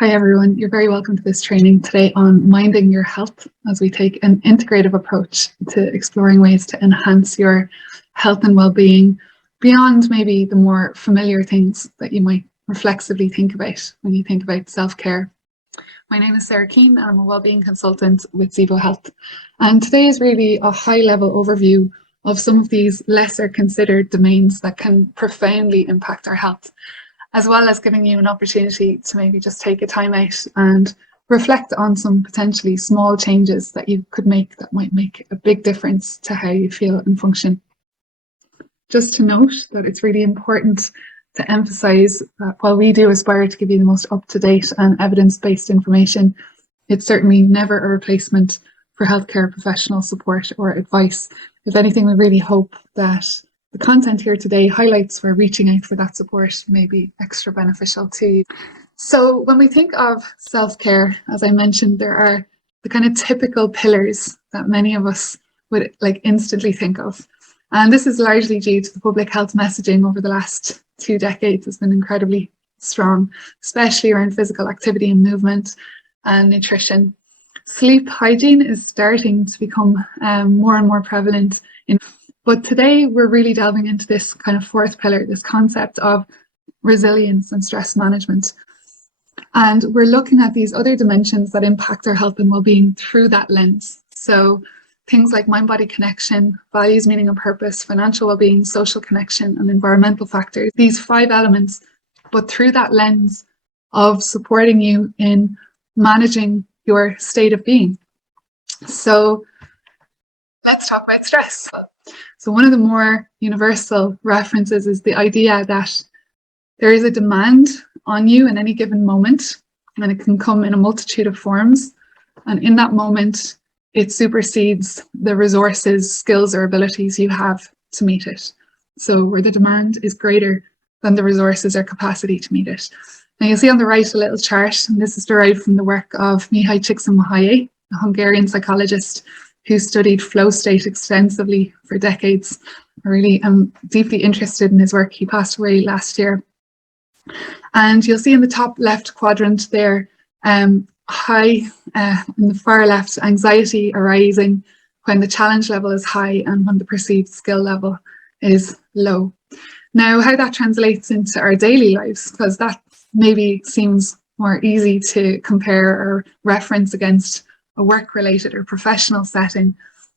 Hi everyone, you're very welcome to this training today on minding your health as we take an integrative approach to exploring ways to enhance your health and well-being beyond maybe the more familiar things that you might reflexively think about when you think about self-care. My name is Sarah Keane and I'm a wellbeing consultant with Zevo Health. And today is really a high-level overview of some of these lesser considered domains that can profoundly impact our health, as well as giving you an opportunity to maybe just take a time out and reflect on some potentially small changes that you could make that might make a big difference to how you feel and function. Just to note that it's really important to emphasize that while we do aspire to give you the most up-to-date and evidence-based information, it's certainly never a replacement for healthcare professional support or advice. If anything, we really hope that the content here today highlights where reaching out for that support may be extra beneficial to you. So when we think of self-care, as I mentioned, there are the kind of typical pillars that many of us would instantly think of. And this is largely due to the public health messaging over the last 2 decades has been incredibly strong, especially around physical activity and movement and nutrition. Sleep hygiene is starting to become more and more prevalent but today we're really delving into this kind of fourth pillar, this concept of resilience and stress management. And we're looking at these other dimensions that impact our health and well-being through that lens. So things like mind-body connection, values, meaning and purpose, financial well-being, social connection, and environmental factors, these 5 elements, but through that lens of supporting you in managing your state of being. So let's talk about stress. So one of the more universal references is the idea that there is a demand on you in any given moment, and it can come in a multitude of forms. And in that moment, it supersedes the resources, skills, or abilities you have to meet it. So where the demand is greater than the resources or capacity to meet it. Now you'll see on the right a little chart, and this is derived from the work of Mihaly Csikszentmihalyi, a Hungarian psychologist who studied flow state extensively for decades. I really am deeply interested in his work. He passed away last year. And you'll see in the top left quadrant there, high, in the far left, anxiety arising when the challenge level is high and when the perceived skill level is low. Now, how that translates into our daily lives, because that maybe seems more easy to compare or reference against a work-related or professional setting.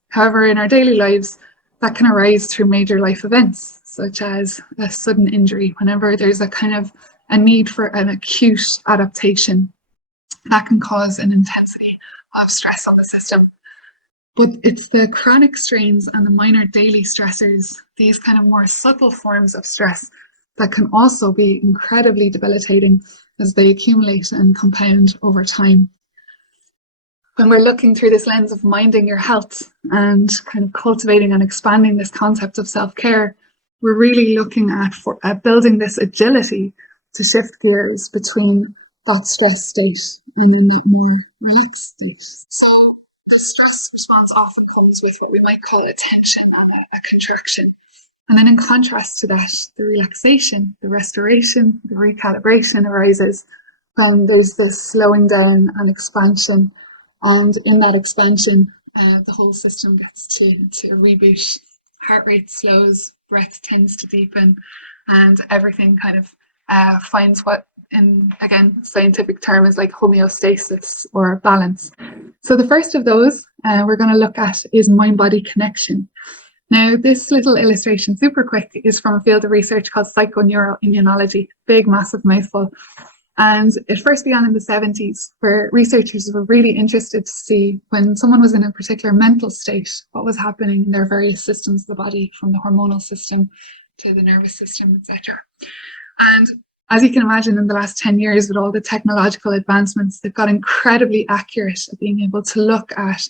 However, in our daily lives, that can arise through major life events, such as a sudden injury, whenever there's a kind of a need for an acute adaptation. That can cause an intensity of stress on the system. But it's the chronic strains and the minor daily stressors, these kind of more subtle forms of stress, that can also be incredibly debilitating as they accumulate and compound over time. When we're looking through this lens of minding your health and kind of cultivating and expanding this concept of self-care, we're really looking at building this agility to shift gears between that stress state and then that more relaxed state. So the stress response often comes with what we might call a tension and a contraction. And then in contrast to that, the relaxation, the restoration, the recalibration arises when there's this slowing down and expansion. And in that expansion, the whole system gets to reboot. Heart rate slows, breath tends to deepen, and everything kind of finds what, in again scientific term, is like homeostasis or balance. So the first of those we're going to look at is mind-body connection. Now, this little illustration, super quick, is from a field of research called psychoneuroimmunology. Big, massive mouthful. And it first began in the 70s, where researchers were really interested to see when someone was in a particular mental state, what was happening in their various systems of the body, from the hormonal system to the nervous system, etc. And as you can imagine, in the last 10 years, with all the technological advancements, they've got incredibly accurate at being able to look at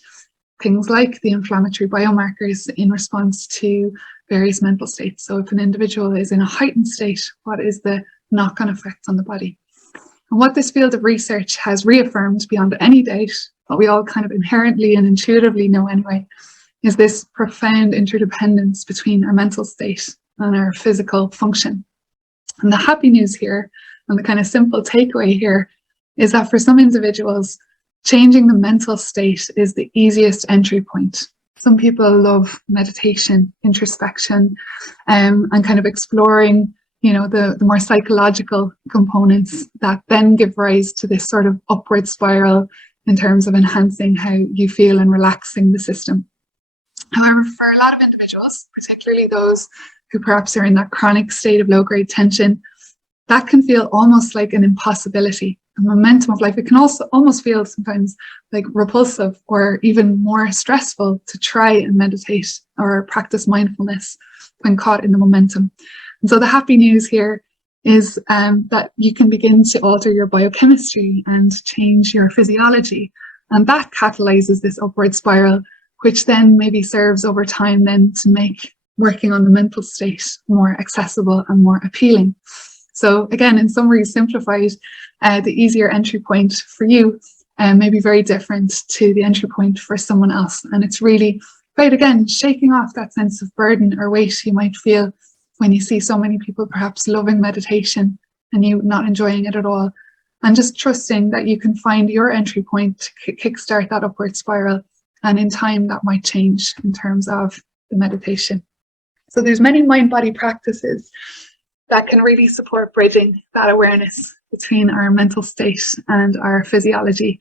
things like the inflammatory biomarkers in response to various mental states. So if an individual is in a heightened state, what is the knock-on effect on the body? And what this field of research has reaffirmed beyond any doubt, what we all kind of inherently and intuitively know anyway, is this profound interdependence between our mental state and our physical function. And the happy news here, and the kind of simple takeaway here, is that for some individuals, changing the mental state is the easiest entry point. Some people love meditation, introspection, and kind of exploring, the more psychological components that then give rise to this sort of upward spiral in terms of enhancing how you feel and relaxing the system. However, for a lot of individuals, particularly those who perhaps are in that chronic state of low-grade tension, that can feel almost like an impossibility. The momentum of life, it can also almost feel sometimes like repulsive or even more stressful to try and meditate or practice mindfulness when caught in the momentum. And so the happy news here is that you can begin to alter your biochemistry and change your physiology. And that catalyzes this upward spiral, which then maybe serves over time then to make working on the mental state more accessible and more appealing. So again, in summary, simplified, the easier entry point for you may be very different to the entry point for someone else. And it's really about, again, shaking off that sense of burden or weight you might feel when you see so many people perhaps loving meditation and you not enjoying it at all. And just trusting that you can find your entry point to kickstart that upward spiral. And in time, that might change in terms of the meditation. So there's many mind-body practices that can really support bridging that awareness between our mental state and our physiology.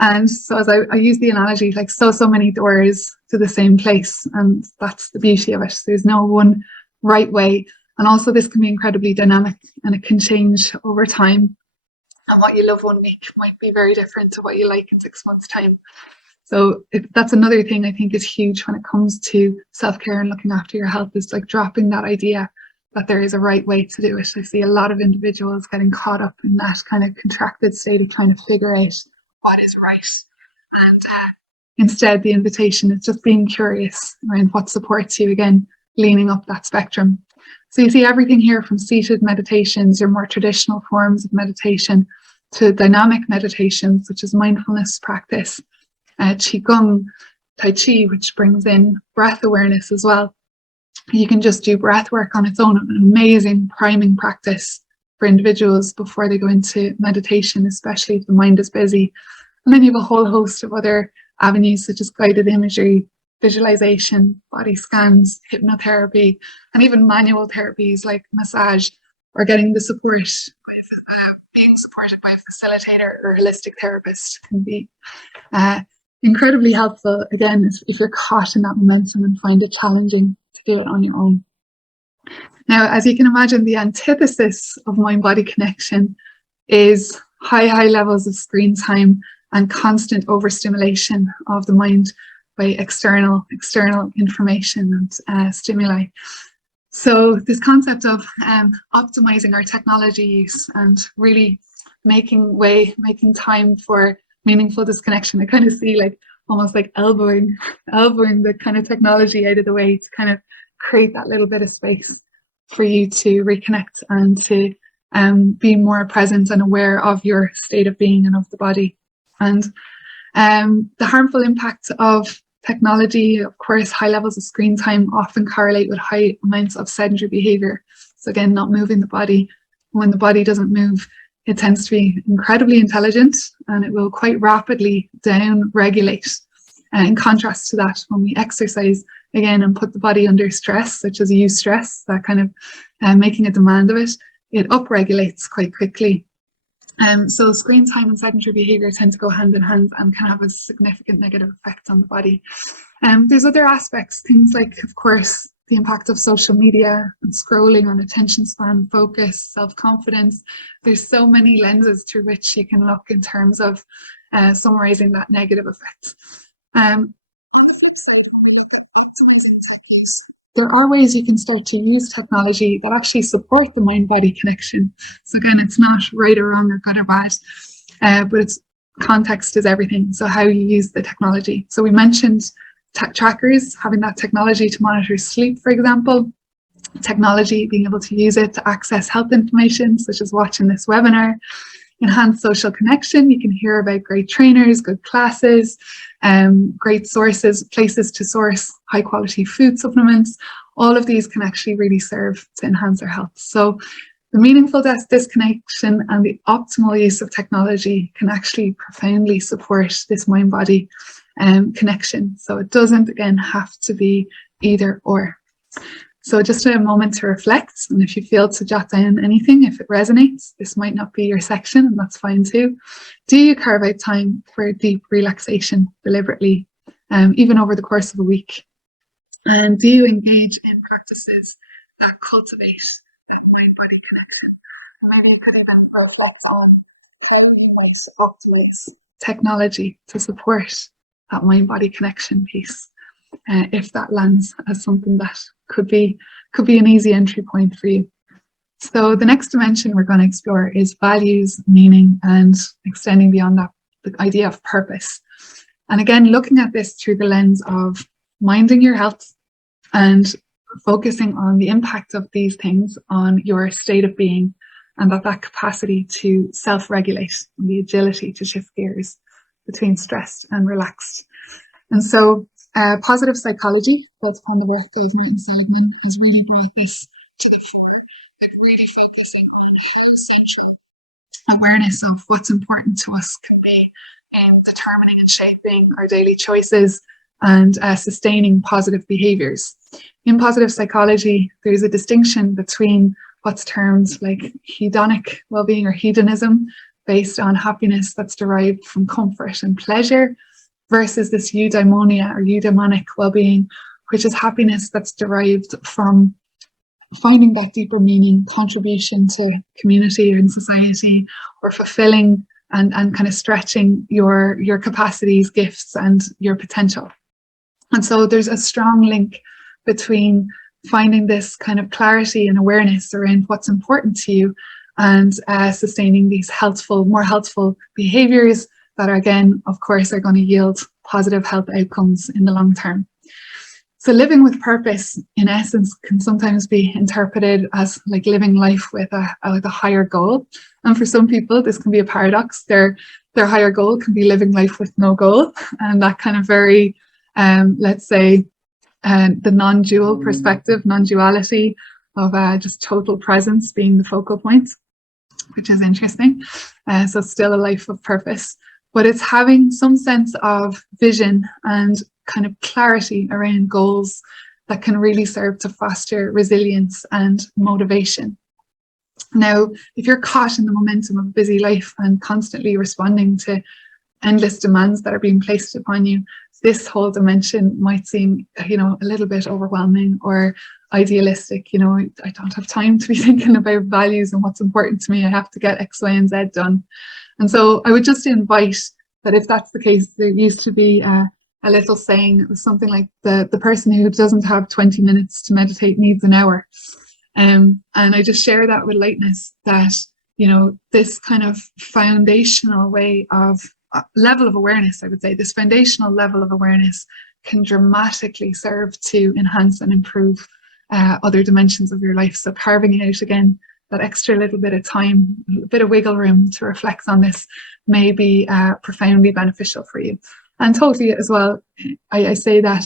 And so as I use the analogy, like so many doors to the same place, and that's the beauty of it. There's no one right way. And also this can be incredibly dynamic and it can change over time. And what you love 1 week might be very different to what you like in 6 months' time. So that's another thing I think is huge when it comes to self-care and looking after your health, is like dropping that idea that there is a right way to do it. I see a lot of individuals getting caught up in that kind of contracted state of trying to figure out what is right. And instead, the invitation is just being curious around what supports you, again, leaning up that spectrum. So you see everything here from seated meditations, your more traditional forms of meditation, to dynamic meditations, such as mindfulness practice, Qigong, Tai Chi, which brings in breath awareness as well. You can just do breath work on its own, an amazing priming practice for individuals before they go into meditation, especially if the mind is busy. And then you have a whole host of other avenues, such as guided imagery, visualization, body scans, hypnotherapy, and even manual therapies like massage, or getting the support with being supported by a facilitator or holistic therapist can be incredibly helpful, again, if you're caught in that momentum and find it challenging to do it on your own. Now, as you can imagine, the antithesis of mind-body connection is high levels of screen time and constant overstimulation of the mind by external information and stimuli. So this concept of optimizing our technology use and really making time for meaningful disconnection. I kind of see like almost like elbowing the kind of technology out of the way to kind of create that little bit of space for you to reconnect and to be more present and aware of your state of being and of the body. And the harmful impact of technology, of course, high levels of screen time often correlate with high amounts of sedentary behaviour. So again, not moving the body. When the body doesn't move, it tends to be incredibly intelligent and it will quite rapidly down-regulate. In contrast to that, when we exercise again and put the body under stress, such as eustress, that kind of making a demand of it, it upregulates quite quickly. So screen time and sedentary behaviour tend to go hand in hand and can have a significant negative effect on the body. There's other aspects, things like, of course, the impact of social media and scrolling on attention span, focus, self-confidence. There's so many lenses through which you can look in terms of summarising that negative effect. There are ways you can start to use technology that actually support the mind-body connection. So again, it's not right or wrong or good or bad, but it's context is everything. So how you use the technology. So we mentioned trackers, having that technology to monitor sleep, for example. Technology, being able to use it to access health information, such as watching this webinar. Enhance social connection. You can hear about great trainers, good classes, great sources, places to source high quality food supplements. All of these can actually really serve to enhance our health. So The meaningful disconnection and the optimal use of technology can actually profoundly support this mind-body connection. So it doesn't, again, have to be either or. So just a moment to reflect, and if you feel to jot down anything, if it resonates, this might not be your section, and that's fine too. Do you carve out time for deep relaxation deliberately, even over the course of a week? And do you engage in practices that cultivate technology to support that mind-body connection piece? If that lands as something that could be an easy entry point for you. So the next dimension we're going to explore is values, meaning, and extending beyond that, the idea of purpose. And again, looking at this through the lens of minding your health and focusing on the impact of these things on your state of being, and that capacity to self-regulate and the agility to shift gears between stressed and relaxed. And so positive psychology, built upon the work of Martin Seligman, has really brought this to the fore and really focusing on how essential awareness of what's important to us can be in determining and shaping our daily choices and sustaining positive behaviours. In positive psychology, there's a distinction between what's termed like hedonic well-being or hedonism, based on happiness that's derived from comfort and pleasure, versus this eudaimonia or eudaimonic well-being, which is happiness that's derived from finding that deeper meaning, contribution to community and society, or fulfilling and kind of stretching your capacities, gifts, and your potential. And so there's a strong link between finding this kind of clarity and awareness around what's important to you and sustaining these more healthful behaviors that are, again, of course, are going to yield positive health outcomes in the long term. So living with purpose, in essence, can sometimes be interpreted as like living life with a higher goal. And for some people, this can be a paradox. Their higher goal can be living life with no goal. And that kind of very, let's say, the non-dual perspective, non-duality of just total presence being the focal point, which is interesting. So still a life of purpose. But it's having some sense of vision and kind of clarity around goals that can really serve to foster resilience and motivation. Now, if you're caught in the momentum of busy life and constantly responding to endless demands that are being placed upon you, this whole dimension might seem, a little bit overwhelming or idealistic. I don't have time to be thinking about values and what's important to me. I have to get X, Y, and Z done. And so I would just invite that if that's the case, there used to be a little saying, it was something like the person who doesn't have 20 minutes to meditate needs an hour. And I just share that with lightness, that, this kind of foundational way of level of awareness, I would say, this foundational level of awareness can dramatically serve to enhance and improve other dimensions of your life. So carving out, again, that extra little bit of time, a bit of wiggle room to reflect on this may be profoundly beneficial for you. And totally as well, I say that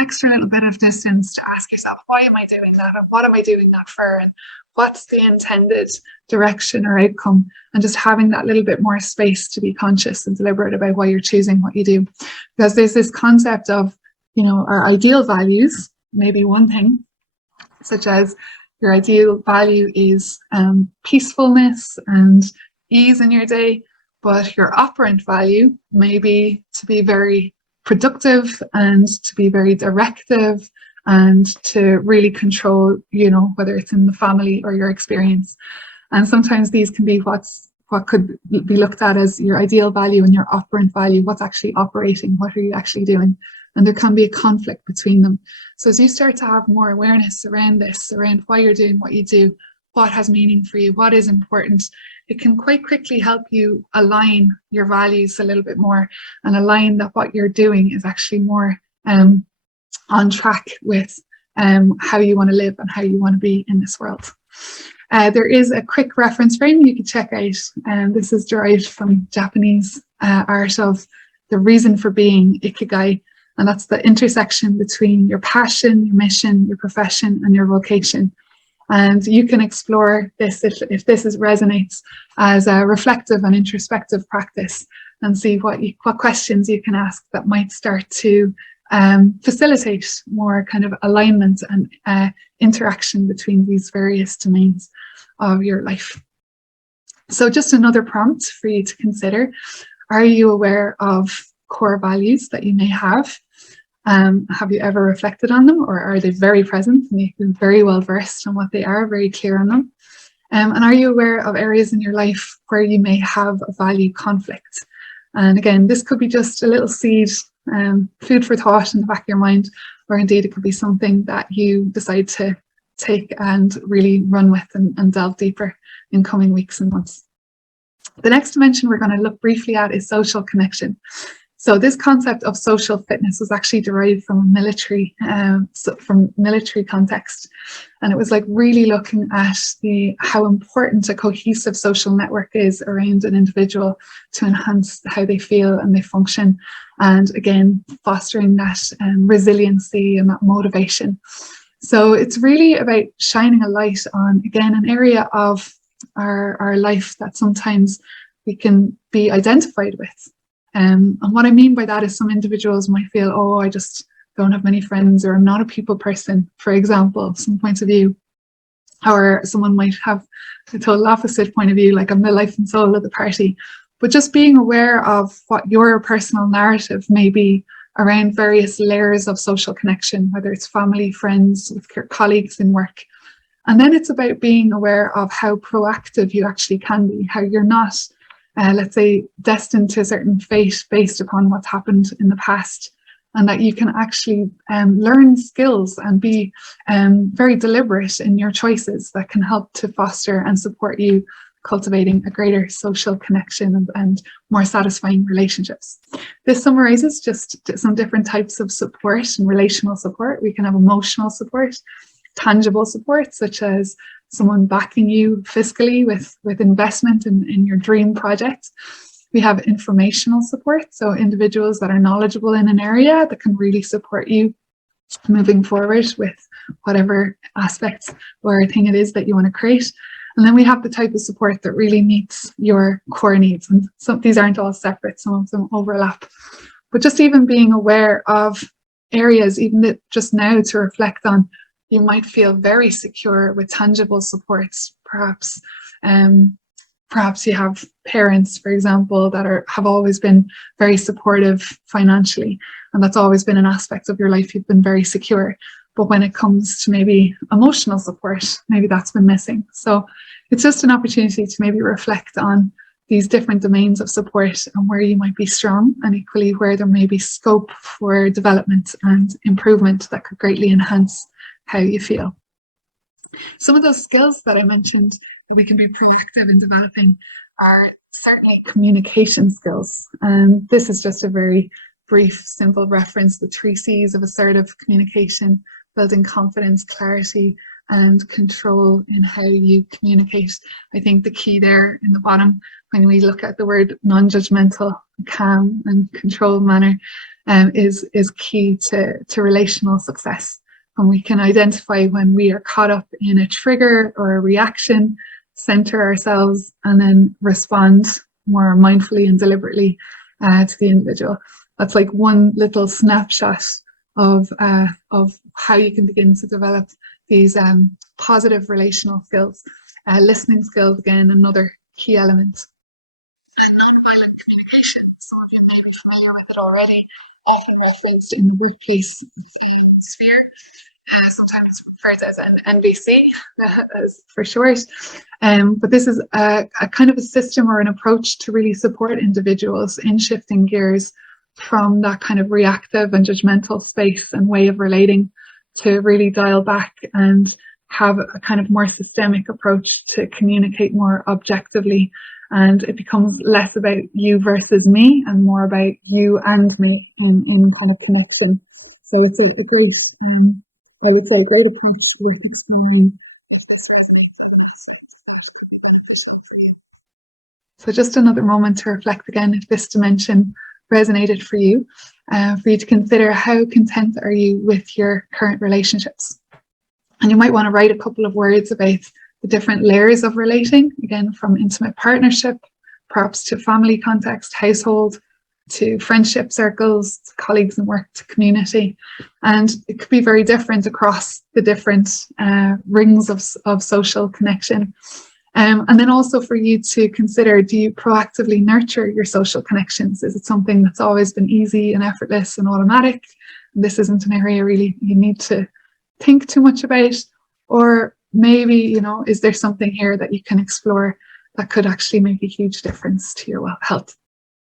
extra little bit of distance to ask yourself, why am I doing that? And what am I doing that for? And what's the intended direction or outcome? And just having that little bit more space to be conscious and deliberate about why you're choosing what you do. Because there's this concept of, our ideal values, maybe one thing, such as your ideal value is peacefulness and ease in your day, but your operant value may be to be very productive and to be very directive and to really control, whether it's in the family or your experience. And sometimes these can be what could be looked at as your ideal value and your operant value. What's actually operating? What are you actually doing? And there can be a conflict between them. So as you start to have more awareness around this, around why you're doing what you do, what has meaning for you, what is important, it can quite quickly help you align your values a little bit more and align that what you're doing is actually more on track with how you want to live and how you want to be in this world. There is a quick reference frame you can check out, and this is derived from Japanese art of the reason for being, ikigai, and that's the intersection between your passion, your mission, your profession, and your vocation. And you can explore this if this resonates as a reflective and introspective practice, and see what questions you can ask that might start to facilitate more kind of alignment and interaction between these various domains of your life. So just another prompt for you to consider. Are you aware of core values that you may have? Have you ever reflected on them, or are they very present and you've been very well versed on what they are, very clear on them? And are you aware of areas in your life where you may have a value conflict? And again, this could be just a little seed, food for thought in the back of your mind, or indeed it could be something that you decide to take and really run with and delve deeper in coming weeks and months. The next dimension we're going to look briefly at is social connection. So this concept of social fitness was actually derived from military context, and it was like really looking at how important a cohesive social network is around an individual to enhance how they feel and they function, and again fostering that resiliency and that motivation. So it's really about shining a light on, again, an area of our life that sometimes we can be identified with. And what I mean by that is some individuals might feel, oh, I just don't have many friends, or I'm not a people person, for example, some points of view. Or someone might have the total opposite point of view, like I'm the life and soul of the party. But just being aware of what your personal narrative may be around various layers of social connection, whether it's family, friends, with your colleagues in work. And then it's about being aware of how proactive you actually can be, how you're not let's say, destined to a certain fate based upon what's happened in the past, and that you can actually learn skills and be very deliberate in your choices that can help to foster and support you cultivating a greater social connection and more satisfying relationships. This summarizes just some different types of support and relational support. We can have emotional support, tangible support, such as someone backing you fiscally with investment in your dream project. We have informational support, so individuals that are knowledgeable in an area that can really support you moving forward with whatever aspects or thing it is that you want to create. And then we have the type of support that really meets your core needs. And these aren't all separate, some of them overlap. But just even being aware of areas, even just now to reflect on, you might feel very secure with tangible supports. Perhaps you have parents, for example, that have always been very supportive financially, and that's always been an aspect of your life. You've been very secure. But when it comes to maybe emotional support, maybe that's been missing. So it's just an opportunity to maybe reflect on these different domains of support and where you might be strong, and equally where there may be scope for development and improvement that could greatly enhance how you feel. Some of those skills that I mentioned that we can be proactive in developing are certainly communication skills. And this is just a very brief, simple reference, the 3 C's of assertive communication: building confidence, clarity, and control in how you communicate. I think the key there in the bottom, when we look at the word non-judgmental, calm, and controlled manner, is key to relational success. And we can identify when we are caught up in a trigger or a reaction, center ourselves, and then respond more mindfully and deliberately to the individual. That's like one little snapshot of how you can begin to develop these positive relational skills. Listening skills, again, another key element. Nonviolent communication, some of you may be familiar with it already, often referenced in the workplace sphere. Sometimes referred as an NVC, for short. But this is a kind of a system or an approach to really support individuals in shifting gears from that kind of reactive and judgmental space and way of relating to really dial back and have a kind of more systemic approach to communicate more objectively. And it becomes less about you versus me and more about you and me in kind of connection. So it's a great, I would say, a great approach to exploring So just another moment to reflect again if this dimension resonated for you to consider how content are you with your current relationships. And you might want to write a couple of words about the different layers of relating, again, from intimate partnership, perhaps to family context, household, to friendship circles, to colleagues and work, to community. And it could be very different across the different rings of social connection. And then also for you to consider, do you proactively nurture your social connections? Is it something that's always been easy and effortless and automatic? This isn't an area really you need to think too much about. Or maybe, you know, is there something here that you can explore that could actually make a huge difference to your health?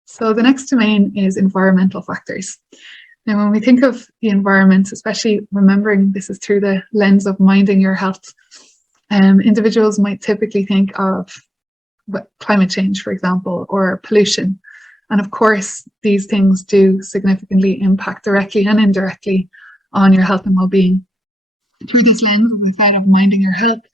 So the next domain is environmental factors. Now, when we think of the environment, especially remembering this is through the lens of minding your health, individuals might typically think of climate change, for example, or pollution. And of course, these things do significantly impact directly and indirectly on your health and well-being. Through this lens, as we said, of minding your health,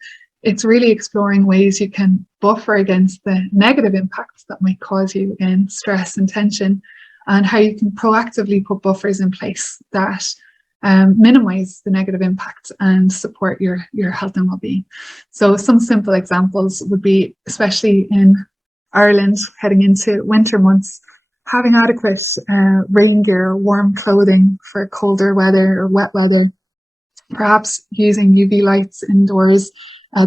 it's really exploring ways you can buffer against the negative impacts that might cause you, again, stress and tension, and how you can proactively put buffers in place that minimize the negative impacts and support your health and well-being. So some simple examples would be, especially in Ireland heading into winter months, having adequate rain gear, warm clothing for colder weather or wet weather, perhaps using UV lights indoors,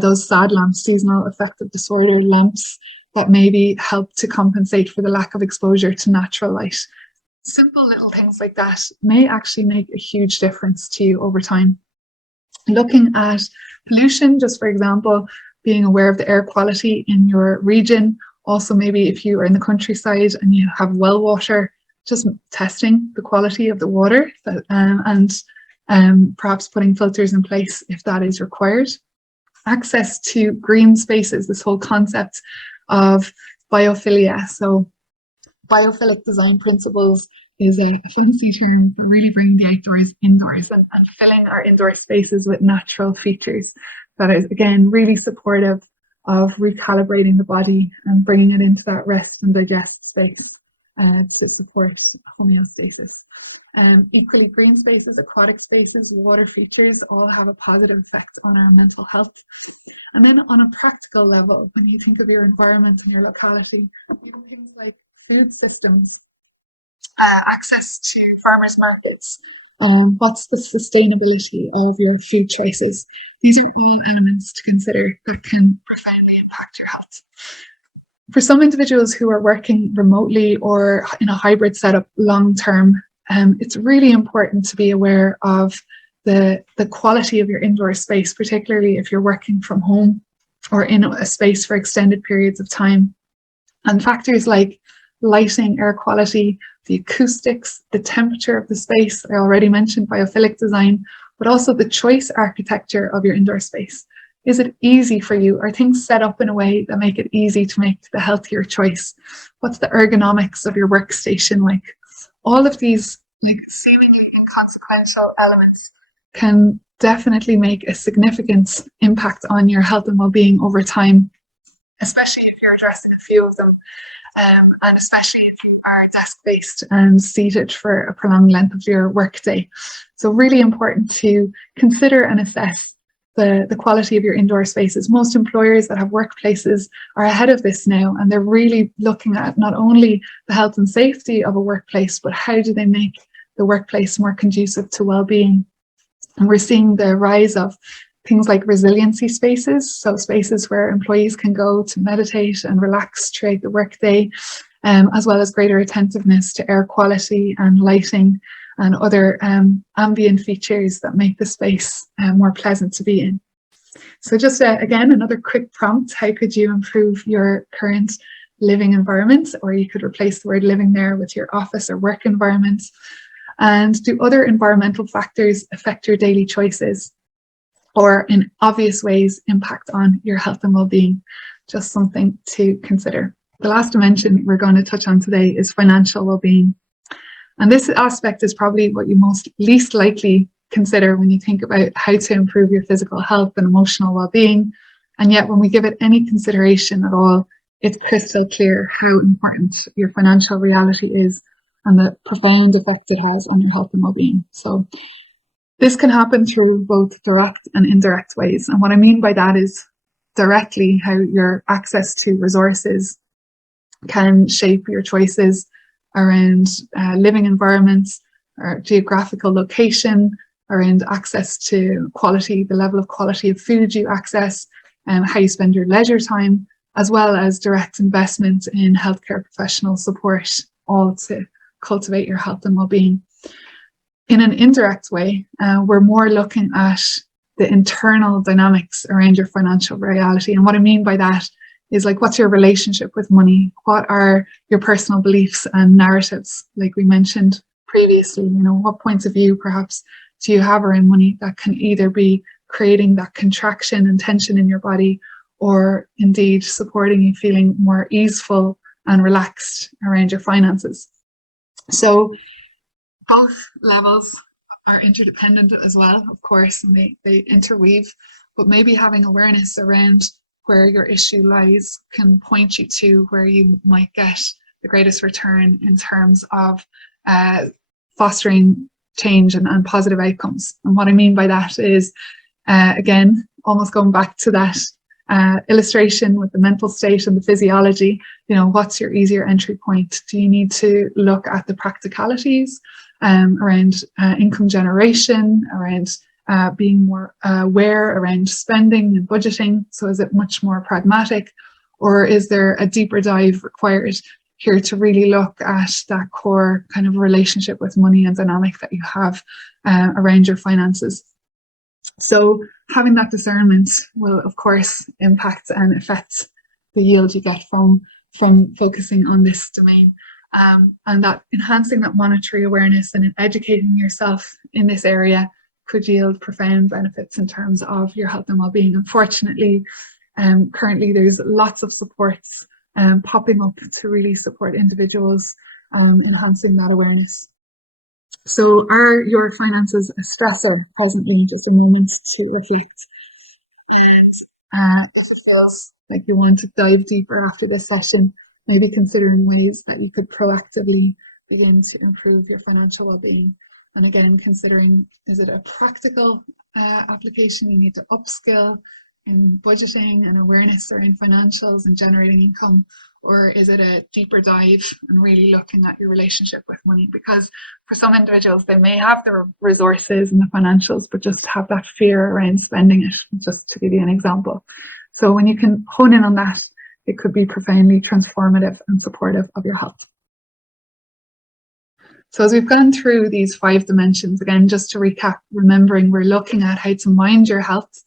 those SAD lamps, seasonal affective disorder lamps, that maybe help to compensate for the lack of exposure to natural light. Simple little things like that may actually make a huge difference to you over time. Looking at pollution, just for example, being aware of the air quality in your region. Also, maybe if you are in the countryside and you have well water, just testing the quality of the water and perhaps putting filters in place if that is required. Access to green spaces, this whole concept of biophilia. So biophilic design principles is a fancy term for really bringing the outdoors indoors and filling our indoor spaces with natural features that is, again, really supportive of recalibrating the body and bringing it into that rest and digest space to support homeostasis. Equally, green spaces, aquatic spaces, water features all have a positive effect on our mental health. And then on a practical level, when you think of your environment and your locality, things like food systems, access to farmers markets, what's the sustainability of your food choices? These are all elements to consider that can profoundly impact your health. For some individuals who are working remotely or in a hybrid setup long term, it's really important to be aware of the quality of your indoor space, particularly if you're working from home or in a space for extended periods of time. And factors like lighting, air quality, the acoustics, the temperature of the space, I already mentioned biophilic design, but also the choice architecture of your indoor space. Is it easy for you? Are things set up in a way that make it easy to make the healthier choice? What's the ergonomics of your workstation like? All of these seemingly inconsequential elements can definitely make a significant impact on your health and well-being over time, especially if you're addressing a few of them, and especially if you are desk-based and seated for a prolonged length of your workday. So really important to consider and assess the quality of your indoor spaces. Most employers that have workplaces are ahead of this now, and they're really looking at not only the health and safety of a workplace, but how do they make the workplace more conducive to well-being. And we're seeing the rise of things like resiliency spaces, so spaces where employees can go to meditate and relax throughout the workday, as well as greater attentiveness to air quality and lighting and other ambient features that make the space more pleasant to be in. So just again, another quick prompt: how could you improve your current living environment? Or you could replace the word living there with your office or work environment. And do other environmental factors affect your daily choices, or in obvious ways impact on your health and well-being? Just something to consider. The last dimension we're going to touch on today is financial well-being. And this aspect is probably what you most least likely consider when you think about how to improve your physical health and emotional well-being. And yet when we give it any consideration at all, it's crystal clear how important your financial reality is and the profound effect it has on your health and well-being. So this can happen through both direct and indirect ways. And what I mean by that is directly how your access to resources can shape your choices around living environments or geographical location, around access to quality, the level of quality of food you access, and how you spend your leisure time, as well as direct investment in healthcare professional support, all to cultivate your health and well-being. In an indirect way, we're more looking at the internal dynamics around your financial reality. And what I mean by that is, like, what's your relationship with money? What are your personal beliefs and narratives? Like we mentioned previously, you know, what points of view perhaps do you have around money that can either be creating that contraction and tension in your body, or indeed supporting you feeling more easeful and relaxed around your finances. So both levels are interdependent as well, of course, and they interweave, but maybe having awareness around where your issue lies can point you to where you might get the greatest return in terms of fostering change and positive outcomes. And what I mean by that is, again, almost going back to that illustration with the mental state and the physiology, you know, what's your easier entry point? Do you need to look at the practicalities around income generation, around being more aware around spending and budgeting? So is it much more pragmatic, or is there a deeper dive required here to really look at that core kind of relationship with money and dynamic that you have around your finances? So having that discernment will, of course, impact and affect the yield you get from focusing on this domain. And that enhancing that monetary awareness and educating yourself in this area could yield profound benefits in terms of your health and well-being. Unfortunately, currently there's lots of supports popping up to really support individuals enhancing that awareness. So are your finances a stressor presently? Just a moment to reflect. If it feels like you want to dive deeper after this session, maybe considering ways that you could proactively begin to improve your financial well-being. And again, considering, is it a practical application you need to upskill in budgeting and awareness around financials and generating income, or is it a deeper dive and really looking at your relationship with money? Because for some individuals, they may have the resources and the financials, but just have that fear around spending it, just to give you an example. So when you can hone in on that, it could be profoundly transformative and supportive of your health. So as we've gone through these 5 dimensions, again, just to recap, remembering we're looking at how to mind your health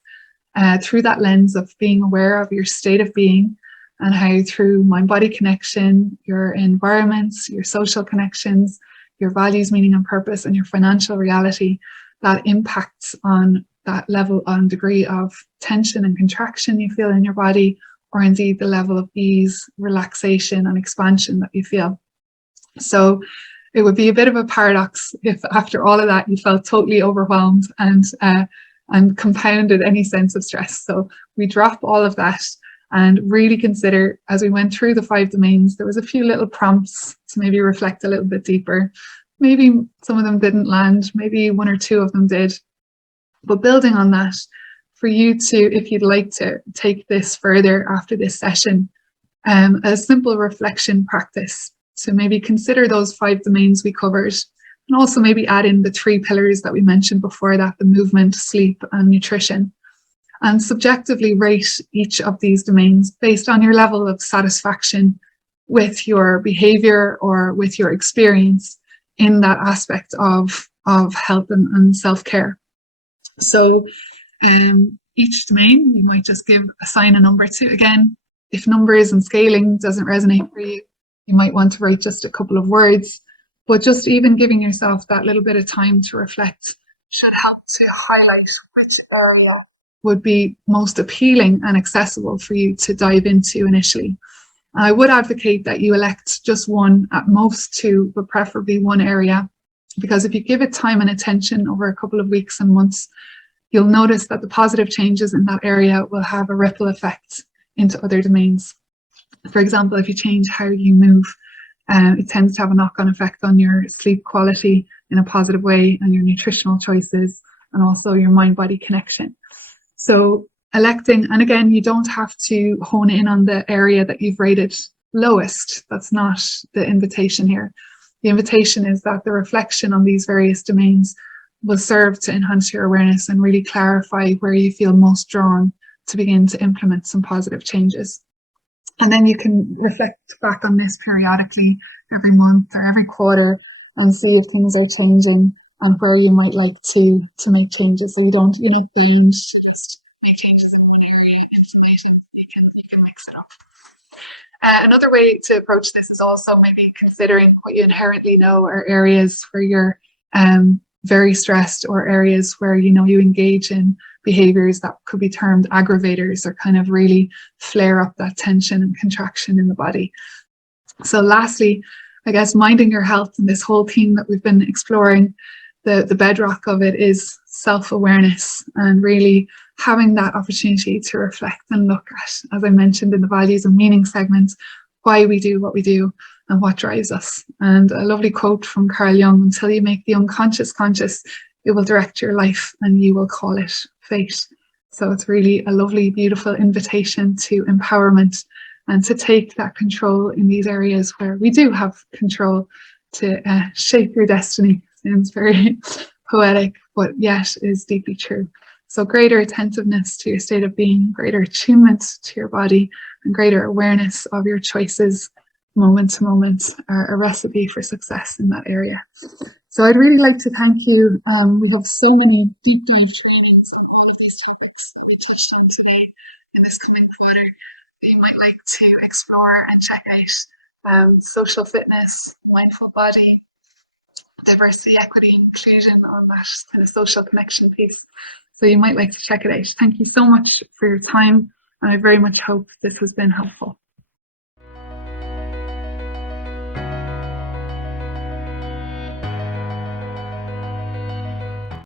through that lens of being aware of your state of being, and how through mind-body connection, your environments, your social connections, your values, meaning and purpose, and your financial reality, that impacts on that level and degree of tension and contraction you feel in your body, or indeed the level of ease, relaxation, and expansion that you feel. So it would be a bit of a paradox if after all of that you felt totally overwhelmed and compounded any sense of stress. So we drop all of that and really consider, as we went through the 5 domains, there was a few little prompts to maybe reflect a little bit deeper. Maybe some of them didn't land, maybe 1 or 2 of them did. But building on that, for you to, if you'd like to take this further after this session, a simple reflection practice to maybe consider those 5 domains we covered, and also maybe add in the 3 pillars that we mentioned before that, the movement, sleep, and nutrition. And subjectively rate each of these domains based on your level of satisfaction with your behaviour or with your experience in that aspect of health and self-care. So each domain you might just assign a number to. Again, if numbers and scaling doesn't resonate for you, you might want to write just a couple of words, but just even giving yourself that little bit of time to reflect should help to highlight which area would be most appealing and accessible for you to dive into initially. I would advocate that you elect just 1, at most 2, but preferably 1 area, because if you give it time and attention over a couple of weeks and months, you'll notice that the positive changes in that area will have a ripple effect into other domains. For example, if you change how you move, it tends to have a knock-on effect on your sleep quality in a positive way, and your nutritional choices, and also your mind-body connection. So electing, and again, you don't have to hone in on the area that you've rated lowest. That's not the invitation here. The invitation is that the reflection on these various domains will serve to enhance your awareness and really clarify where you feel most drawn to begin to implement some positive changes. And then you can reflect back on this periodically, every month or every quarter, and see if things are changing and where you might like to make changes. So you don't, binge just make changes in one area and isolate it. You can mix it up. Another way to approach this is also maybe considering what you inherently know are areas where you're very stressed, or areas where you engage in behaviors that could be termed aggravators, or kind of really flare up that tension and contraction in the body. So lastly, I guess minding your health and this whole theme that we've been exploring, the bedrock of it is self-awareness, and really having that opportunity to reflect and look at, as I mentioned in the values and meaning segment, why we do what we do and what drives us. And a lovely quote from Carl Jung: until you make the unconscious conscious, it will direct your life and you will call it fate. So it's really a lovely, beautiful invitation to empowerment and to take that control in these areas where we do have control to shape your destiny. Sounds very poetic, but yet is deeply true. So greater attentiveness to your state of being, greater attunement to your body, and greater awareness of your choices moment to moment are a recipe for success in that area. So I'd really like to thank you. We have so many deep dive trainings on all of these topics that we touched on today in this coming quarter that you might like to explore and check out. Social fitness, mindful body, diversity, equity, inclusion, on that kind of social connection piece. So you might like to check it out. Thank you so much for your time, and I very much hope this has been helpful.